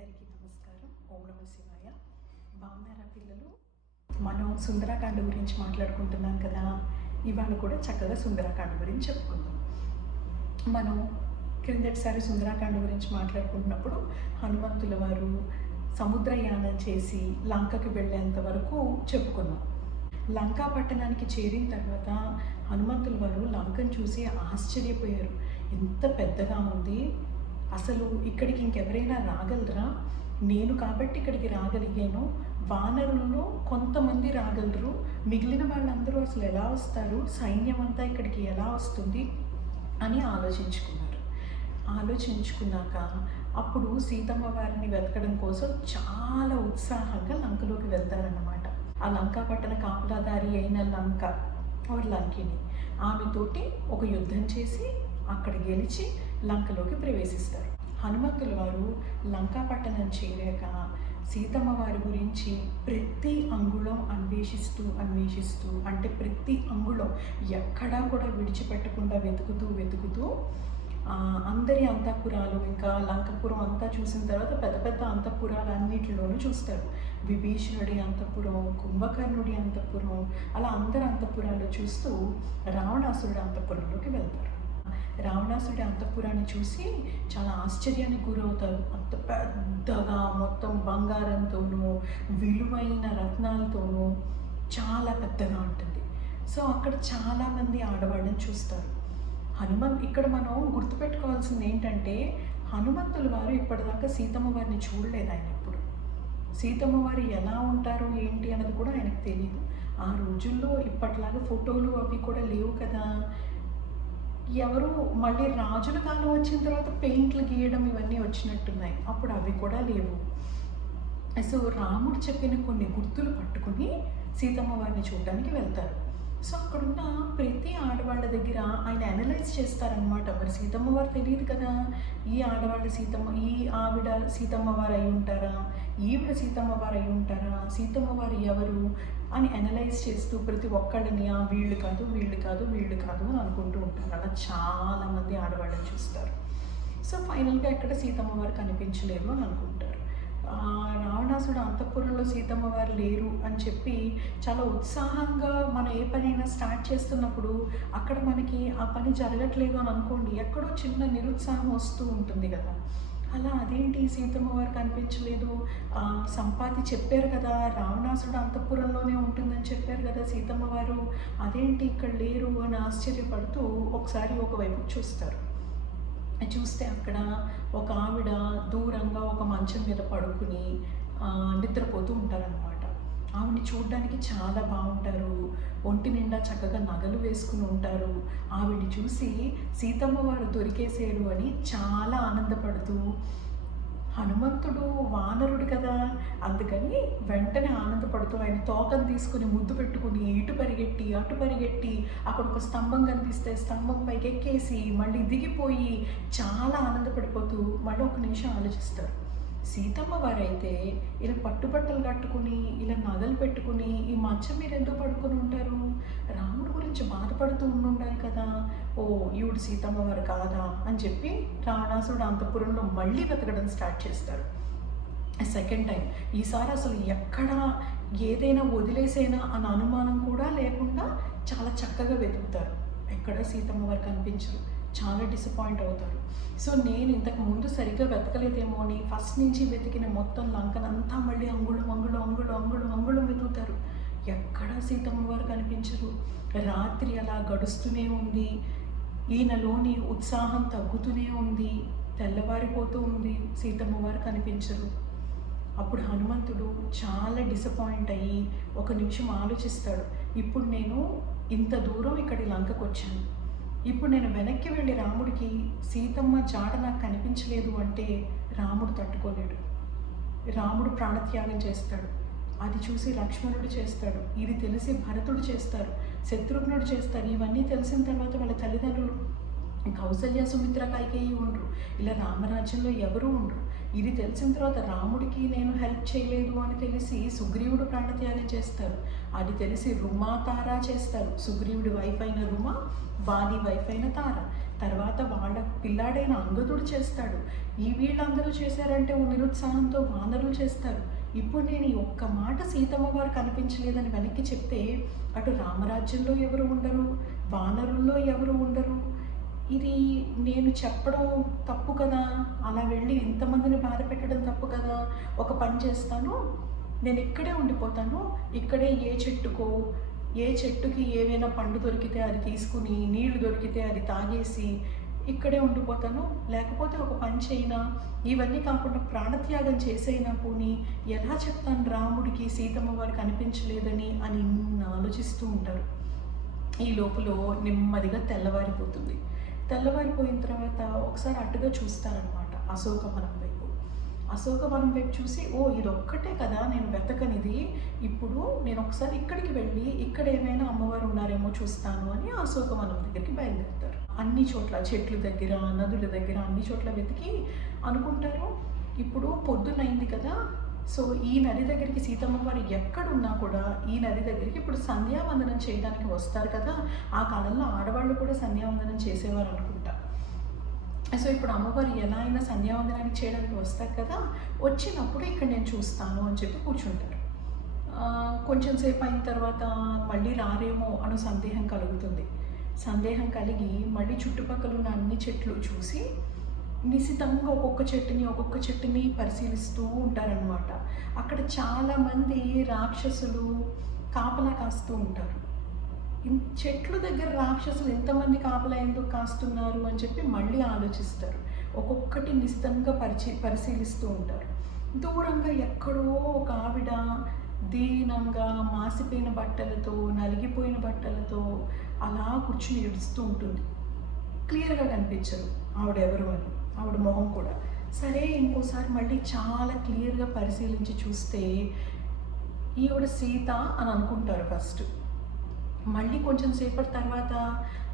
అందరికీ నమస్కారం. ఓం నమ శివాయ. బాగున్నారా పిల్లలు? మనం సుందరాకాండ గురించి మాట్లాడుకుంటున్నాం కదా. ఇవాళ కూడా చక్కగా సుందరాకాండ గురించి చెప్పుకుందాం. మనం క్రిందటిసారి సుందరాకాండ గురించి మాట్లాడుకుంటున్నప్పుడు హనుమంతుల వారు సముద్రయానం చేసి లంకకి వెళ్ళేంత వరకు చెప్పుకున్నాం. లంకా పట్టణానికి చేరిన తర్వాత హనుమంతుల వారు లంకను చూసి ఆశ్చర్యపోయారు. ఎంత పెద్దగా ఉంది, అసలు ఇక్కడికి ఇంకెవరైనా రాగలరా? నేను కాబట్టి ఇక్కడికి రాగలిగాను, వానరుల్లో కొంతమంది రాగలరు, మిగిలిన వాళ్ళందరూ అసలు ఎలా వస్తారు, సైన్యం అంతా ఇక్కడికి ఎలా వస్తుంది అని ఆలోచించుకున్నాక అప్పుడు సీతమ్మ వారిని వెతకడం కోసం చాలా ఉత్సాహంగా లంకలోకి వెళ్తారన్నమాట. ఆ లంకా పట్టణ కాపులాదారి అయిన లంకిని ఆమెతోటి ఒక యుద్ధం చేసి అక్కడ గెలిచి లంకలోకి ప్రవేశిస్తారు. హనుమంతుల వారు లంకా పట్టణం చేరాక సీతమ్మ వారి గురించి ప్రతి అంగుళం అన్వేషిస్తూ అంటే ప్రతి అంగుళం ఎక్కడా కూడా విడిచిపెట్టకుండా వెతుకుతూ అందరి అంతఃపురాలు, ఇంకా లంకపురం అంతా చూసిన తర్వాత పెద్ద పెద్ద అంతఃపురాలు అన్నిటిలోనూ చూస్తారు. విభీషణుడి అంతఃపురం, కుంభకర్ణుడి అంతఃపురం, అలా అందరి అంతఃపురాలు చూస్తూ రావణాసురుడి అంతఃపురంలోకి వెళ్తారు. రావణాసురుడి అంతఃపురాన్ని చూసి చాలా ఆశ్చర్యానికి గురవుతారు. అంత పెద్దగా, మొత్తం బంగారంతోనూ విలువైన రత్నాలతోనూ చాలా పెద్దగా ఉంటుంది. సో అక్కడ చాలామంది ఆడవాళ్ళని చూస్తారు. ఇక్కడ మనం గుర్తుపెట్టుకోవాల్సింది ఏంటంటే, హనుమంతుల వారు ఇప్పటిదాకా సీతమ్మ వారిని చూడలేదు. ఆయన ఎప్పుడు సీతమ్మ వారు ఎలా ఉంటారు ఏంటి అన్నది కూడా ఆయనకు తెలియదు. ఆ రోజుల్లో ఇప్పట్లాగా ఫోటోలు అవి కూడా లేవు కదా. ఎవరు మళ్ళీ రాజుల కాలం వచ్చిన తర్వాత పెయింట్లు గీయడం ఇవన్నీ వచ్చినట్టున్నాయి, అప్పుడు అవి కూడా లేవు. సో రాముడు చెప్పిన కొన్ని గుర్తులు పట్టుకుని సీతమ్మ వారిని చూడడానికి వెళ్తారు. సో అక్కడున్న ప్రతి ఆడవాళ్ళ దగ్గర ఆయన అనలైజ్ చేస్తారనమాట. మరి సీతమ్మ వారు తెలియదు కదా, ఈ ఆవిడ సీతమ్మ వారు అయి ఉంటారా, ఈవిడ సీతమ్మ వారు అయి ఉంటారా, సీతమ్మ వారు ఎవరు అని అనలైజ్ చేస్తూ ప్రతి ఒక్కళ్ళని వీళ్ళు కాదు అని అనుకుంటూ ఉంటారు. అలా చాలామంది ఆడవాళ్ళని చూస్తారు. సో ఫైనల్గా ఎక్కడ సీతమ్మ వారు కనిపించలేరు అని అనుకుంటారు. రావణాసుడు అంతఃపురంలో సీతమ్మ వారు లేరు అని చెప్పి చాలా ఉత్సాహంగా మనం ఏ పనైనా స్టార్ట్ చేస్తున్నప్పుడు అక్కడ మనకి ఆ పని జరగట్లేదు అని అనుకోండి, ఎక్కడో చిన్న నిరుత్సాహం వస్తూ ఉంటుంది కదా. అలా అదేంటి సీతమ్మ వారు కనిపించలేదు, సంపాతి చెప్పారు కదా రావణాసుడు అంతఃపురంలోనే ఉంటుందని చెప్పారు కదా సీతమ్మ వారు, అదేంటి ఇక్కడ లేరు అని ఆశ్చర్యపడుతూ ఒకసారి ఒకవైపు చూస్తే అక్కడ ఒక ఆవిడ దూరంగా ఒక మంచం మీద పడుకుని నిద్రపోతూ ఉంటారనమాట. ఆవిడని చూడడానికి చాలా బాగుంటారు, ఒంటి నిండా చక్కగా నగలు వేసుకుని ఉంటారు. ఆవిడని చూసి సీతమ్మ వారు దొరికేసాడు అని చాలా ఆనందపడుతూ, హనుమంతుడు వానరుడు కదా అందుకని వెంటనే ఆనందపడుతూ ఆయన తోకను తీసుకుని ముద్దు పెట్టుకుని ఇటు పరిగెట్టి అటు పరిగెట్టి అక్కడ ఒక స్తంభం కనిపిస్తే స్తంభం పైకి ఎక్కేసి మళ్ళీ దిగిపోయి చాలా ఆనందపడిపోతూ మళ్ళీ ఒక నిమిషం ఆలోచిస్తారు. సీతమ్మ వారైతే ఇలా పట్టుబట్టలు కట్టుకుని ఇలా నగలు పెట్టుకుని ఈ మంచం మీద ఎందుకు పడుకొని ఉంటారు, రాముడి గురించి బాధపడుతూ ఉండాలి కదా, ఓ ఈవిడు సీతమ్మ వారు కాదా అని చెప్పి రావణాసుడు అంతఃపురంలో మళ్ళీ వెతకడం స్టార్ట్ చేస్తారు. సెకండ్ టైం ఈసారి అసలు ఎక్కడా ఏదైనా వదిలేసైనా అన్న అనుమానం కూడా లేకుండా చాలా చక్కగా వెతుకుతారు. ఎక్కడ సీతమ్మ వారు కనిపించరు, చాలా డిసప్పాయింట్ అవుతారు. సో నేను ఇంతకు ముందు సరిగ్గా వెతకలేదేమో అని ఫస్ట్ నుంచి వెతికిన మొత్తం లంకనంతా మళ్ళీ అంగుళం వెతుకుతారు. ఎక్కడా సీతమ్మ వారు కనిపించరు. రాత్రి అలా గడుస్తూనే ఉంది, ఈయనలోని ఉత్సాహం తగ్గుతూనే ఉంది, తెల్లవారిపోతూ ఉంది, సీతమ్మ వారు కనిపించరు. అప్పుడు హనుమంతుడు చాలా డిసప్పాయింట్ అయ్యి ఒక నిమిషం ఆలోచిస్తాడు. ఇప్పుడు నేను ఇంత దూరం ఇక్కడి లంకకు వచ్చాను, ఇప్పుడు నేను వెనక్కి వెళ్ళి రాముడికి సీతమ్మ జాడ నాకు కనిపించలేదు అంటే రాముడు తట్టుకోలేడు. రాముడు ప్రాణత్యాగం చేస్తాడు, అది చూసి లక్ష్మణుడు చేస్తాడు, ఇది తెలిసి భరతుడు చేస్తారు, శత్రుఘ్నుడు చేస్తారు. ఇవన్నీ తెలిసిన తర్వాత వాళ్ళ తల్లిదండ్రులు కౌసల్య, సుమిత్ర, కైకేయి ఉండరు, ఇలా రామరాజ్యంలో ఎవరూ ఉండరు. ఇది తెలిసిన తర్వాత రాముడికి నేను హెల్ప్ చేయలేదు అని తెలిసి సుగ్రీవుడు ప్రాణత్యాగం చేస్తారు, అది తెలిసి రుమా తార చేస్తారు. సుగ్రీవుడి వైఫ్ అయిన రుమ, వాలి వైఫ్ అయిన తార, తర్వాత వాళ్ళ పిల్లాడైన అంగదుడు చేస్తాడు. ఈ వీళ్ళందరూ చేశారంటే ఓ నిరుత్సాహంతో వానరులు చేస్తారు. ఇప్పుడు నేను ఈ ఒక్క మాట సీతమ్మ వారు కనిపించలేదని వెనక్కి చెప్తే అటు రామరాజ్యంలో ఎవరు ఉండరు, వానరుల్లో ఎవరు ఉండరు. ఇది నేను చెప్పడం తప్పు కదా, అలా వెళ్ళి ఇంతమందిని బాధ పెట్టడం తప్పు కదా. ఒక పని చేస్తాను, నేను ఇక్కడే ఉండిపోతాను. ఇక్కడే ఏ చెట్టుకి ఏవైనా పండు దొరికితే అది తీసుకుని, నీళ్లు దొరికితే అది తాగేసి ఇక్కడే ఉండిపోతాను. లేకపోతే ఒక పని చేయనా, ఇవన్నీ కాకుండా ప్రాణత్యాగం చేసైనా పోనీ ఎలా చెప్తాను రాముడికి సీతమ్మ వారు కనిపించలేదని అని ఆలోచిస్తూ ఉంటారు. ఈ లోపల నెమ్మదిగా తెల్లవారిపోతుంది. తెల్లవారిపోయిన తర్వాత ఒకసారి అటుగా చూస్తారనమాట అశోకవనం వైపు. అశోకవనం వైపు చూసి, ఓ ఇదొక్కటే కదా నేను వెతకనిది, ఇప్పుడు నేను ఒకసారి ఇక్కడికి వెళ్ళి ఇక్కడ ఏమైనా అమ్మవారు ఉన్నారేమో చూస్తాను అని అశోకవనం దగ్గరికి బయలుదేరుతారు. అన్ని చోట్ల చెట్ల దగ్గర, నదుల దగ్గర అన్ని చోట్ల వెతికి అనుకుంటారు ఇప్పుడు పొద్దునైంది కదా, సో ఈ నది దగ్గరికి సీతమ్మ వారు ఎక్కడున్నా కూడా ఈ నది దగ్గరికి ఇప్పుడు సంధ్యావందనం చేయడానికి వస్తారు కదా. ఆ కాలంలో ఆడవాళ్ళు కూడా సంధ్యావందనం చేసేవారు అనుకుంటా. సో ఇప్పుడు అమ్మవారు ఎలా అయినా సంధ్యావందనానికి చేయడానికి వస్తారు కదా, వచ్చినప్పుడు ఇక్కడ నేను చూస్తాను అని చెప్పి కూర్చుంటారు. కొంచెం సేపు అయిన తర్వాత మళ్ళీ రారేమో అను సందేహం కలుగుతుంది. సందేహం కలిగి మళ్ళీ చుట్టుపక్కల ఉన్న అన్ని చెట్లు చూసి నిశితంగా ఒక్కొక్క చెట్టుని పరిశీలిస్తూ ఉంటారనమాట. అక్కడ చాలామంది రాక్షసులు కాపలా కాస్తూ ఉంటారు. చెట్లు దగ్గర రాక్షసులు ఎంతమంది కాపలా ఎందుకు కాస్తున్నారు అని చెప్పి మళ్ళీ ఆలోచిస్తారు. ఒక్కొక్కటి నిశితంగా పరిశీలిస్తూ ఉంటారు. దూరంగా ఎక్కడో ఒక ఆవిడ దీనంగా మాసిపోయిన బట్టలతో, నలిగిపోయిన బట్టలతో అలా కూర్చుని ఏడుస్తూ ఉంటుంది. క్లియర్గా కనిపించరు ఆవిడెవరు అని, ఆవిడ మొహం కూడా. సరే ఇంకోసారి మళ్ళీ చాలా క్లియర్గా పరిశీలించి చూస్తే ఈవిడ సీత అని అనుకుంటారు ఫస్ట్. మళ్ళీ కొంచెం సేపటి తర్వాత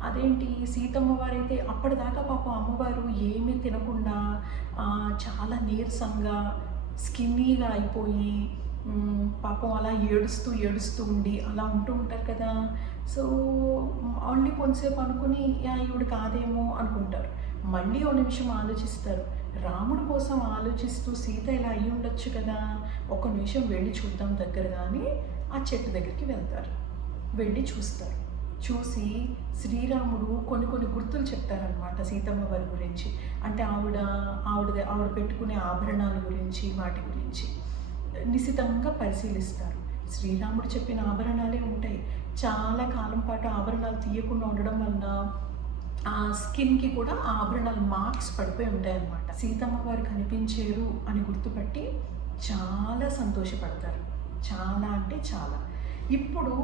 అదేంటి సీతమ్మ వారైతే అప్పటిదాకా పాపం అమ్మవారు ఏమీ తినకుండా చాలా నీరసంగా స్కిన్నీగా అయిపోయి పాపం అలా ఏడుస్తూ ఉండి అలా ఉంటూ ఉంటారు కదా. సో మళ్ళీ కొంతసేపు అనుకుని ఈవిడ కాదేమో అనుకుంటారు. మళ్ళీ ఓ నిమిషం ఆలోచిస్తారు. రాముడి కోసం ఆలోచిస్తూ సీత ఇలా అయ్యి ఉండొచ్చు కదా, ఒక నిమిషం వెళ్ళి చూద్దాం దగ్గరగా అని ఆ చెట్టు దగ్గరికి వెళ్తారు. వెళ్ళి చూస్తారు. చూసి శ్రీరాముడు కొన్ని గుర్తులు చెప్తారనమాట సీతమ్మ వారి గురించి. అంటే ఆవిడ పెట్టుకునే ఆభరణాల గురించి, వాటి గురించి నిశితంగా పరిశీలిస్తారు. శ్రీరాముడు చెప్పిన ఆభరణాలే ఉంటాయి. చాలా కాలం పాటు ఆభరణాలు తీయకుండా ఉండడం వలన ఆ స్కిన్కి కూడా ఆ ఆభరణాలు మార్క్స్ పడిపోయి ఉంటాయి అన్నమాట. సీతమ్మ వారు కనిపించారు అని గుర్తుపట్టి చాలా సంతోషపడతారు. చాలా అంటే చాలా. ఇప్పుడు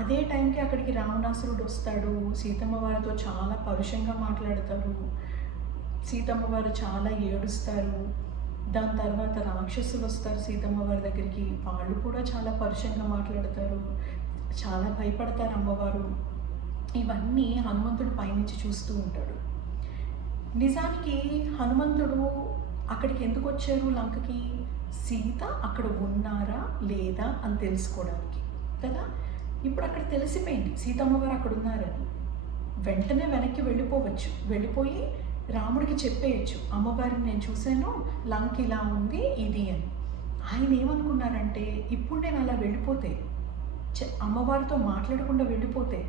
అదే టైంకి అక్కడికి రావణాసురుడు వస్తాడు. సీతమ్మ వారితో చాలా పరుషంగా మాట్లాడతారు. సీతమ్మ వారు చాలా ఏడుస్తారు. దాని తర్వాత రాక్షసులు వస్తారు సీతమ్మ వారి దగ్గరికి. వాళ్ళు కూడా చాలా పరుషంగా మాట్లాడతారు. చాలా భయపడతారు అమ్మవారు. ఇవన్నీ హనుమంతుడు పైనుంచి చూస్తూ ఉంటాడు. నిజానికి హనుమంతుడు అక్కడికి ఎందుకు వచ్చారు లంకకి? సీత అక్కడ ఉన్నారా లేదా అని తెలుసుకోవడానికి కదా. ఇప్పుడు అక్కడ తెలిసిపోయింది సీతమ్మ వారు అక్కడ ఉన్నారని. వెంటనే వెనక్కి వెళ్ళిపోయి రాముడికి చెప్పేయచ్చు, అమ్మవారిని నేను చూశాను, లంక ఇలా ఉంది ఇది అని. ఆయన ఏమనుకున్నారంటే ఇప్పుడు నేను అలా వెళ్ళిపోతే, అమ్మవారితో మాట్లాడకుండా వెళ్ళిపోతే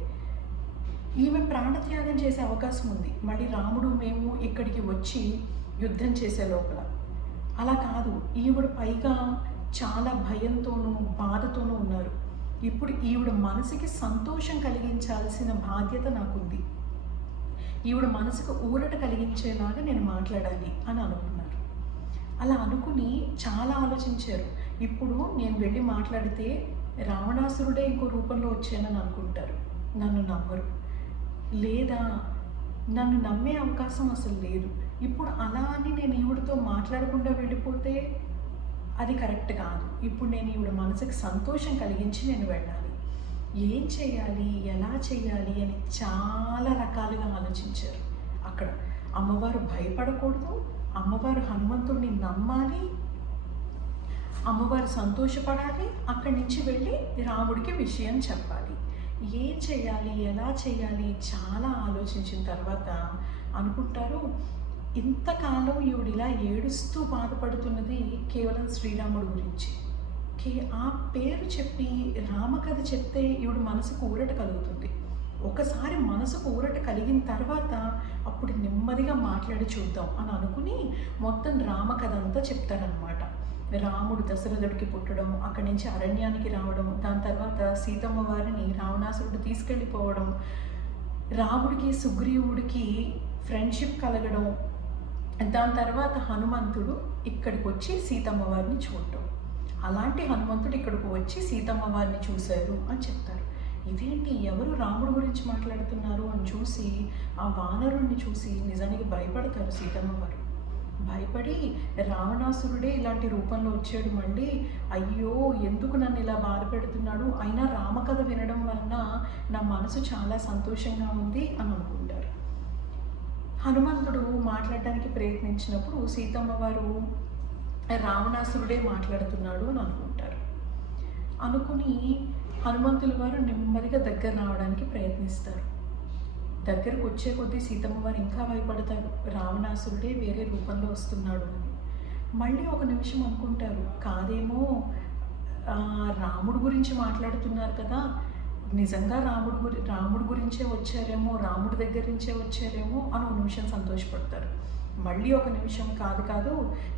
ఈమె ప్రాణత్యాగం చేసే అవకాశం ఉంది. మళ్ళీ రాముడు మేము ఇక్కడికి వచ్చి యుద్ధం చేసే లోపల. అలా కాదు, ఈవిడ పైగా చాలా భయంతోనూ బాధతోనూ ఉన్నారు. ఇప్పుడు ఈవిడ మనసుకి సంతోషం కలిగించాల్సిన బాధ్యత నాకుంది. ఈవిడ మనసుకు ఊరట కలిగించేలాగా నేను మాట్లాడాలి అని అనుకున్నారు. అలా అనుకుని చాలా ఆలోచించారు. ఇప్పుడు నేను వెళ్ళి మాట్లాడితే రావణాసురుడే ఇంకో రూపంలో వచ్చానని అనుకుంటారు, నన్ను నమ్మరు. లేదా నన్ను నమ్మే అవకాశం అసలు లేదు. ఇప్పుడు అలా అని నేను ఈవిడతో మాట్లాడకుండా వెళ్ళిపోతే అది కరెక్ట్ కాదు. ఇప్పుడు నేను ఈవిడ మనసుకి సంతోషం కలిగించి నేను వెళ్ళాలి. ఏం చేయాలి, ఎలా చేయాలి అని చాలా రకాలుగా ఆలోచించారు. అక్కడ అమ్మవారు భయపడకూడదు, అమ్మవారు హనుమంతుడిని నమ్మాలి, అమ్మవారు సంతోషపడాలి, అక్కడి నుంచి వెళ్ళి రాముడికి విషయం చెప్పాలి. ఏం చేయాలి, ఎలా చేయాలి చాలా ఆలోచించిన తర్వాత అనుకుంటారు, ఇంతకాలం ఈవిడిలా ఏడుస్తూ బాధపడుతున్నది కేవలం శ్రీరాముడు గురించి. ఆ పేరు చెప్పి రామకథ చెప్తే ఈవిడ మనసుకు ఊరట కలుగుతుంది. ఒకసారి మనసుకు ఊరట కలిగిన తర్వాత అప్పుడు నెమ్మదిగా మాట్లాడి చూద్దాం అని అనుకుని మొత్తం రామకథ అంతా చెప్తారనమాట. రాముడు దశరథుడికి పుట్టడం, అక్కడి నుంచి అరణ్యానికి రావడం, దాని తర్వాత సీతమ్మ వారిని రావణాసురుడు తీసుకెళ్ళిపోవడం, రాముడికి సుగ్రీవుడికి ఫ్రెండ్షిప్ కలగడం, దాని తర్వాత హనుమంతుడు ఇక్కడికి వచ్చి సీతమ్మ వారిని చూడటం. అలాంటి హనుమంతుడు ఇక్కడికి వచ్చి సీతమ్మ వారిని చూశారు అని చెప్తారు. ఇదేంటి, ఎవరు రాముడు గురించి మాట్లాడుతున్నారు అని చూసి ఆ వానరుణ్ణి చూసి నిజానికి భయపడతారు సీతమ్మ వారు. భయపడి రావణాసురుడే ఇలాంటి రూపంలో వచ్చాడు, మళ్ళీ అయ్యో ఎందుకు నన్ను ఇలా బాధ పెడుతున్నాడు, అయినా రామకథ వినడం వలన నా మనసు చాలా సంతోషంగా ఉంది అని అనుకుంటారు. హనుమంతుడు మాట్లాడడానికి ప్రయత్నించినప్పుడు సీతమ్మ వారు రావణాసురుడే మాట్లాడుతున్నాడు అని అనుకుంటారు. అనుకుని హనుమంతుల వారు నెమ్మదిగా దగ్గర రావడానికి ప్రయత్నిస్తారు. దగ్గరకు వచ్చే కొద్దీ సీతమ్మ వారు ఇంకా భయపడతారు, రావణాసురుడే వేరే రూపంలో వస్తున్నాడు అని. మళ్ళీ ఒక నిమిషం అనుకుంటారు, కాదేమో రాముడు గురించి మాట్లాడుతున్నారు కదా, నిజంగా రాముడు గురించే వచ్చారేమో, రాముడి దగ్గర నుంచే వచ్చారేమో అని ఒక నిమిషం సంతోషపడతారు. మళ్ళీ ఒక నిమిషం, కాదు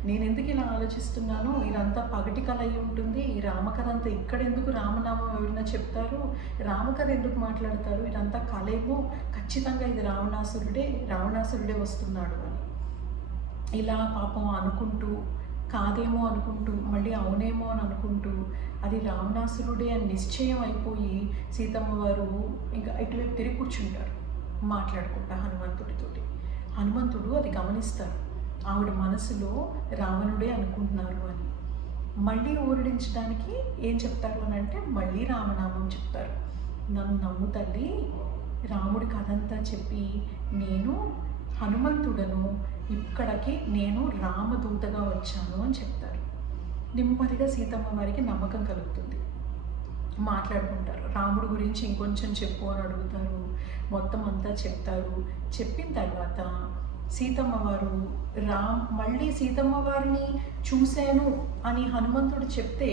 నేను ఎందుకు ఇలా ఆలోచిస్తున్నాను, ఇదంతా పగటి కళ అయి ఉంటుంది, ఈ రామకథ అంతా ఇక్కడెందుకు రామనామం ఎవరైనా చెప్తారు, రామకథ ఎందుకు మాట్లాడతారు, ఇదంతా కళేమో, ఖచ్చితంగా ఇది రావణాసురుడే వస్తున్నాడు అని ఇలా పాపం అనుకుంటూ, కాదేమో అనుకుంటూ, మళ్ళీ అవునేమో అని అనుకుంటూ, అది రావణాసురుడే అని నిశ్చయం అయిపోయి సీతమ్మ వారు ఇంకా ఇటువైపు తిరిగి కూర్చుంటారు మాట్లాడుకుంటా హనుమంతుడితోటి. హనుమంతుడు అది గమనిస్తారు, ఆవిడ మనసులో రావణుడే అనుకుంటున్నారు అని. మళ్ళీ ఊరడించడానికి ఏం చెప్తారు అని అంటే మళ్ళీ రామనామం చెప్తారు. నన్ను నమ్ము తల్లి, రాముడి కథంతా చెప్పి నేను హనుమంతుడను, ఇక్కడికి నేను రామదూతగా వచ్చాను అని చెప్తారు. నెమ్మదిగా సీతమ్మ వారికి నమ్మకం కలుగుతుంది. మాట్లాడుకుంటారు, రాముడి గురించి ఇంకొంచెం చెప్పు అని అడుగుతారు. మొత్తం అంతా చెప్తారు. చెప్పిన తర్వాత సీతమ్మ వారు మళ్ళీ సీతమ్మ వారిని చూశాను అని హనుమంతుడు చెప్తే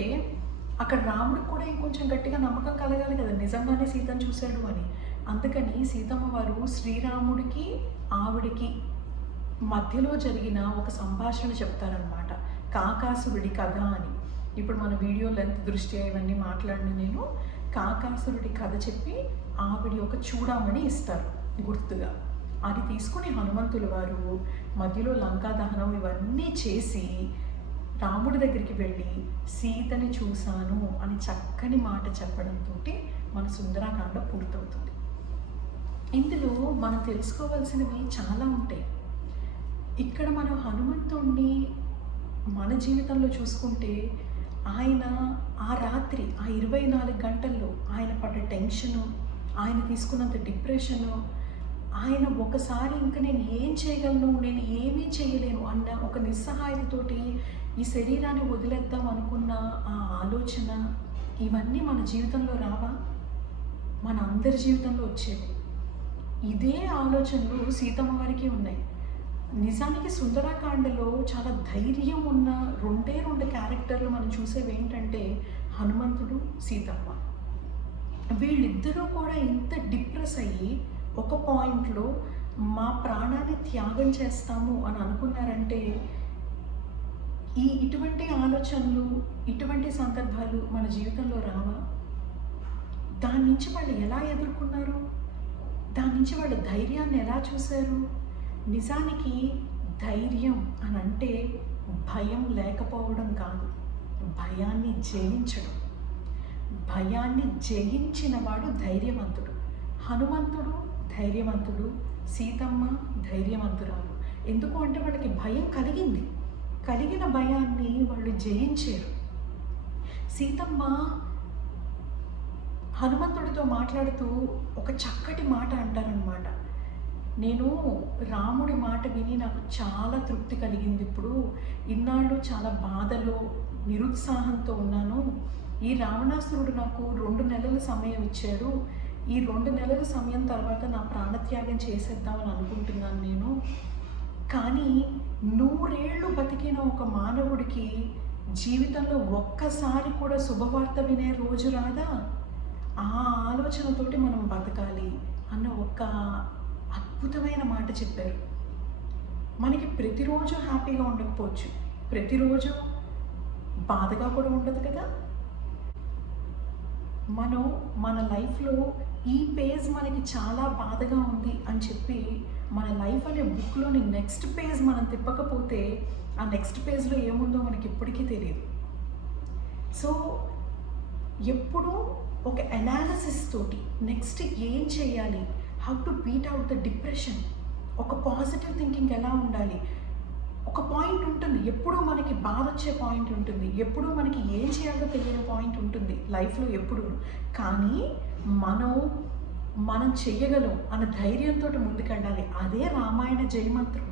అక్కడ రాముడికి కూడా ఇంకొంచెం గట్టిగా నమ్మకం కలగాలి కదా, నిజంగానే సీతను చూశాడు అని. అందుకని సీతమ్మ వారు శ్రీరాముడికి ఆవిడికి మధ్యలో జరిగిన ఒక సంభాషణ చెప్తారనమాట, కాకాసురుడి కథ అని. ఇప్పుడు మన వీడియో లెంత్ దృష్ట్యా ఇవన్నీ మాట్లాడిన నేను కాకాసురుడి కథ చెప్పి ఆవిడ ఒక చూడమని ఇస్తారు గుర్తుగా. అది తీసుకుని హనుమంతుల వారు మధ్యలో లంకా దహనం ఇవన్నీ చేసి రాముడి దగ్గరికి వెళ్ళి సీతని చూశాను అని చక్కని మాట చెప్పడంతో మన సుందరాకాండ పూర్తవుతుంది. ఇందులో మనం తెలుసుకోవాల్సినవి చాలా ఉంటాయి. ఇక్కడ మనం హనుమంతుడిని మన జీవితంలో చూసుకుంటే ఆయన ఆ రాత్రి ఆ 24 గంటల్లో ఆయన పడ్డ టెన్షను, ఆయన తీసుకున్నంత డిప్రెషను, ఆయన ఒకసారి ఇంకా నేను ఏం చేయగలను, నేను ఏమీ చేయలేను అన్న ఒక నిస్సహాయతతోటి ఈ శరీరాన్ని వదిలేద్దాం అనుకున్న ఆ ఆలోచన, ఇవన్నీ మన జీవితంలో రావా? మన అందరి జీవితంలో వచ్చేవి. ఇదే ఆలోచనలు సీతమ్మ వారికి ఉన్నాయి. నిజానికి సుందరాకాండలో చాలా ధైర్యం ఉన్న రెండు క్యారెక్టర్లు మనం చూసేవి ఏంటంటే హనుమంతుడు, సీతమ్మ. వీళ్ళిద్దరూ కూడా ఇంత డిప్రెస్ అయ్యి ఒక పాయింట్లో మా ప్రాణాన్ని త్యాగం చేస్తాము అని అనుకున్నారంటే ఇటువంటి ఆలోచనలు, ఇటువంటి సందర్భాలు మన జీవితంలో రావా? దాని నుంచి వాళ్ళు ఎలా ఎదుర్కొన్నారు? దాని నుంచి వాళ్ళ ధైర్యాన్ని ఎలా చూశారు? నిజానికి ధైర్యం అని అంటే భయం లేకపోవడం కాదు, భయాన్ని జయించడం. భయాన్ని జయించిన వాడు ధైర్యవంతుడు. హనుమంతుడు ధైర్యవంతుడు, సీతమ్మ ధైర్యవంతురాలు. ఎందుకు అంటే వాళ్ళకి భయం కలిగిన భయాన్ని వాళ్ళు జయించారు. సీతమ్మ హనుమంతుడితో మాట్లాడుతూ ఒక చక్కటి మాట అంటారనమాట, నేను రాముడి మాట విని నాకు చాలా తృప్తి కలిగింది. ఇప్పుడు ఇన్నాళ్ళు చాలా బాధలో నిరుత్సాహంతో ఉన్నాను. ఈ రావణాసురుడు నాకు 2 నెలల సమయం ఇచ్చాడు. ఈ 2 నెలల సమయం తర్వాత నా ప్రాణత్యాగం చేసేద్దామని అనుకుంటున్నాను నేను. కానీ 100 ఏళ్ళు బతికిన ఒక మానవుడికి జీవితంలో ఒక్కసారి కూడా శుభవార్త వినే రోజు రాదా? ఆ ఆలోచనతోటి మనం బతకాలి అన్న ఒక అద్భుతమైన మాట చెప్పారు. మనకి ప్రతిరోజు హ్యాపీగా ఉండకపోవచ్చు, ప్రతిరోజు బాధగా కూడా ఉండదు కదా. మనం మన లైఫ్లో ఈ పేజ్ మనకి చాలా బాధగా ఉంది అని చెప్పి మన లైఫ్ అనే బుక్లోని నెక్స్ట్ పేజ్ మనం తిప్పకపోతే ఆ నెక్స్ట్ పేజ్లో ఏముందో మనకి ఇప్పటికీ తెలియదు. సో ఎప్పుడూ ఒక అనాలిసిస్ తోటి నెక్స్ట్ ఏం చేయాలి, how to beat out the depression, ఒక పాజిటివ్ థింకింగ్ ఎలా ఉండాలి. ఒక పాయింట్ ఉంటుంది, ఎప్పుడూ మనకి బాధ వచ్చే పాయింట్ ఉంటుంది, ఎప్పుడూ మనకి ఏం చేయాలో తెలియని పాయింట్ ఉంటుంది లైఫ్లో ఎప్పుడు. కానీ మనం చెయ్యగలం అన్న ధైర్యంతో ముందుకెళ్ళాలి. అదే రామాయణ జయమంత్రం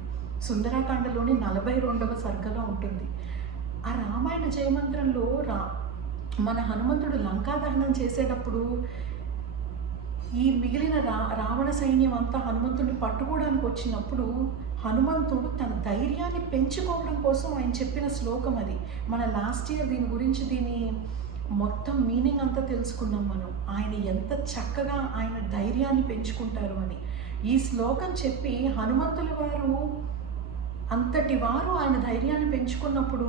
సుందరాకాండలోని 42వ సర్గలో ఉంటుంది. ఆ రామాయణ జయమంత్రంలో మన హనుమంతుడు లంకా దహనం చేసేటప్పుడు ఈ మిగిలిన రావణ సైన్యం అంతా హనుమంతుడిని పట్టుకోవడానికి వచ్చినప్పుడు హనుమంతుడు తన ధైర్యాన్ని పెంచుకోవడం కోసం ఆయన చెప్పిన శ్లోకం అది. మన లాస్ట్ ఇయర్ దీని మొత్తం మీనింగ్ అంతా తెలుసుకున్నాం మనం. ఆయన ఎంత చక్కగా ఆయన ధైర్యాన్ని పెంచుకుంటారు అని ఈ శ్లోకం చెప్పి హనుమంతుల వారు అంతటి వారు ఆయన ధైర్యాన్ని పెంచుకున్నప్పుడు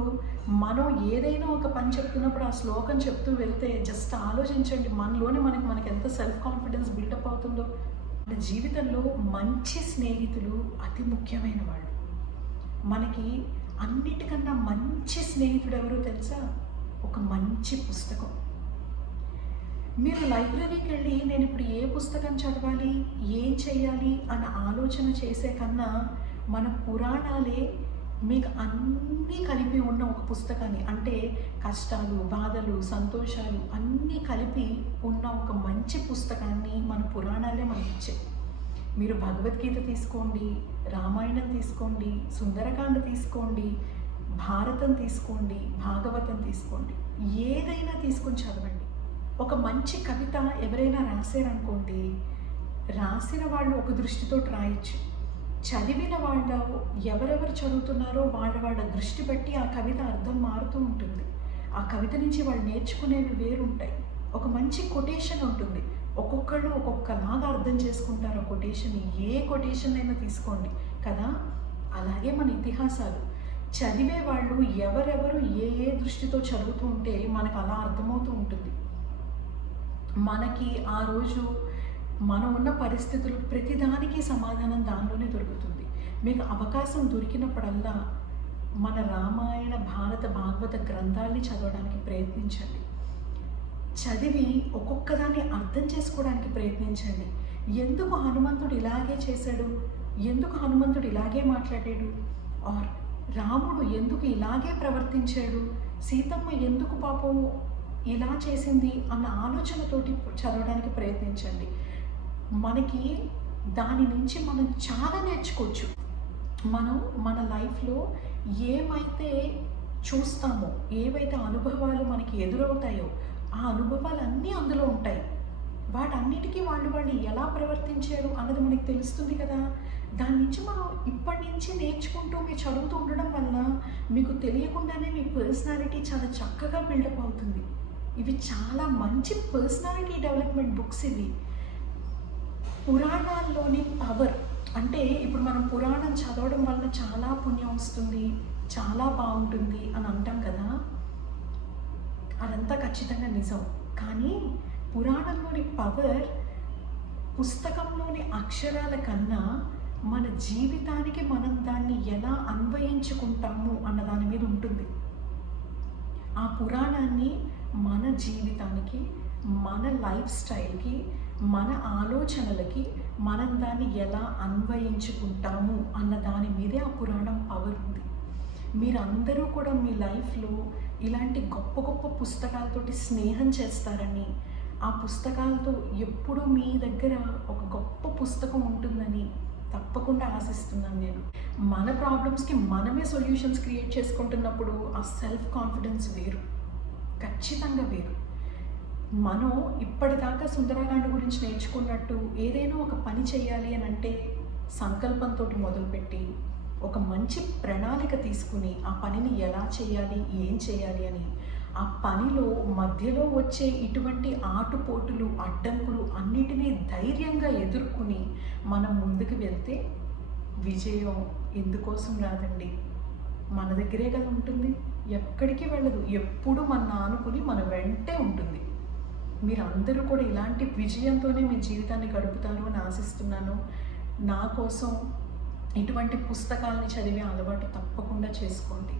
మనం ఏదైనా ఒక పని చెప్తున్నప్పుడు ఆ శ్లోకం చెప్తూ వెళ్తే జస్ట్ ఆలోచించండి, మనలోనే మనకి ఎంత సెల్ఫ్ కాన్ఫిడెన్స్ బిల్డప్ అవుతుందో. మన జీవితంలో మంచి స్నేహితులు అతి ముఖ్యమైన వాళ్ళు. మనకి అన్నిటికన్నా మంచి స్నేహితుడు ఎవరో తెలుసా? ఒక మంచి పుస్తకం. మీరు లైబ్రరీకి వెళ్ళి నేను ఇప్పుడు ఏ పుస్తకం చదవాలి, ఏం చేయాలి అన్న ఆలోచన చేసే కన్నా మన పురాణాలే మీకు అన్నీ కలిపి ఉన్న ఒక పుస్తకాన్ని, అంటే కష్టాలు, బాధలు, సంతోషాలు అన్నీ కలిపి ఉన్న ఒక మంచి పుస్తకాన్ని మన పురాణాలే మనకి ఇచ్చాయి. మీరు భగవద్గీత తీసుకోండి, రామాయణం తీసుకోండి, సుందరకాండ తీసుకోండి, భారతం తీసుకోండి, భాగవతం తీసుకోండి, ఏదైనా తీసుకొని చదవండి. ఒక మంచి కవిత ఎవరైనా రాశారనుకోండి, రాసిన వాళ్ళు ఒక దృష్టితో రాయొచ్చు, చదివిన వాళ్ళు ఎవరెవరు చదువుతున్నారో వాళ్ళ దృష్టి బట్టి ఆ కవిత అర్థం మారుతూ ఉంటుంది. ఆ కవిత నుంచి వాళ్ళు నేర్చుకునేవి వేరుంటాయి. ఒక మంచి కొటేషన్ ఉంటుంది, ఒక్కొక్కళ్ళు ఒక్కొక్కలాగా అర్థం చేసుకుంటారు ఆ కొటేషన్. ఏ కొటేషన్ అయినా తీసుకోండి కదా. అలాగే మన ఇతిహాసాలు చదివే వాళ్ళు ఎవరెవరు ఏ దృష్టితో చదువుతూ ఉంటే మనకు అలా అర్థమవుతూ ఉంటుంది. మనకి ఆ రోజు మనం ఉన్న పరిస్థితులు ప్రతిదానికి సమాధానం దానిలోనే దొరుకుతుంది. మీకు అవకాశం దొరికినప్పుడల్లా మన రామాయణ, భారత, భాగవత గ్రంథాల్ని చదవడానికి ప్రయత్నించండి. చదివి ఒక్కొక్కదాన్ని అర్థం చేసుకోవడానికి ప్రయత్నించండి. ఎందుకు హనుమంతుడు ఇలాగే చేశాడు, ఎందుకు హనుమంతుడు ఇలాగే మాట్లాడాడు, ఆర్ రాముడు ఎందుకు ఇలాగే ప్రవర్తించాడు, సీతమ్మ ఎందుకు పాపం ఇలా చేసింది అన్న ఆలోచనతోటి చదవడానికి ప్రయత్నించండి. మనకి దాని నుంచి మనం చాలా నేర్చుకోవచ్చు. మనం మన లైఫ్లో ఏమైతే చూస్తామో, ఏవైతే అనుభవాలు మనకి ఎదురవుతాయో ఆ అనుభవాలన్నీ అందులో ఉంటాయి. వాటన్నిటికీ వాళ్ళు ఎలా ప్రవర్తించారు అన్నది మనకి తెలుస్తుంది కదా. దాని నుంచి మనం ఇప్పటి నుంచి నేర్చుకుంటూ మీరు చదువుతూ ఉండడం వల్ల మీకు తెలియకుండానే మీ పర్సనాలిటీ చాలా చక్కగా బిల్డప్ అవుతుంది. ఇవి చాలా మంచి పర్సనాలిటీ డెవలప్మెంట్ బుక్స్ ఇవి. పురాణాల్లోని పవర్ అంటే, ఇప్పుడు మనం పురాణం చదవడం వల్ల చాలా పుణ్యం వస్తుంది, చాలా బాగుంటుంది అని అంటాం కదా. అదంతా ఖచ్చితంగా నిజం. కానీ పురాణంలోని పవర్ పుస్తకంలోని అక్షరాల కన్నా మన జీవితానికి మనం దాన్ని ఎలా అన్వయించుకుంటాము అన్న దాని మీద ఉంటుంది. ఆ పురాణాన్ని మన జీవితానికి, మన లైఫ్ స్టైల్కి, మన ఆలోచనలకి మనం దాన్ని ఎలా అన్వయించుకుంటాము అన్న దాని మీదే ఆ పురాణం పవర్ ఉంది. మీరందరూ కూడా మీ లైఫ్లో ఇలాంటి గొప్ప గొప్ప పుస్తకాలతోటి స్నేహం చేస్తారని, ఆ పుస్తకాలతో ఎప్పుడూ మీ దగ్గర ఒక గొప్ప పుస్తకం ఉంటుందని తప్పకుండా ఆశిస్తున్నాను నేను. మన ప్రాబ్లమ్స్కి మనమే సొల్యూషన్స్ క్రియేట్ చేసుకుంటున్నప్పుడు ఆ సెల్ఫ్ కాన్ఫిడెన్స్ వేరు, ఖచ్చితంగా వేరు. మనం ఇప్పటిదాకా సుందరకాండ గురించి నేర్చుకున్నట్టు ఏదైనా ఒక పని చేయాలి అని అంటే సంకల్పంతో మొదలుపెట్టి ఒక మంచి ప్రణాళిక తీసుకుని ఆ పనిని ఎలా చేయాలి, ఏం చేయాలి అని ఆ పనిలో మధ్యలో వచ్చే ఇటువంటి ఆటుపోటులు, అడ్డంకులు అన్నిటినీ ధైర్యంగా ఎదుర్కొని మనం ముందుకు వెళ్తే విజయం ఎందుకోసం రాదండి, మన దగ్గరే కదా ఉంటుంది, ఎక్కడికి వెళ్ళదు. ఎప్పుడు మన ఆనుకుని మన వెంటే ఉంటుంది. మీరందరూ కూడా ఇలాంటి విజయంతోనే మీ జీవితాన్ని గడుపుతారు అని ఆశిస్తున్నాను. నా కోసం ఇటువంటి పుస్తకాలని చదివే అలవాటు తప్పకుండా చేసుకోండి.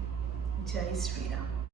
జై శ్రీరామ్.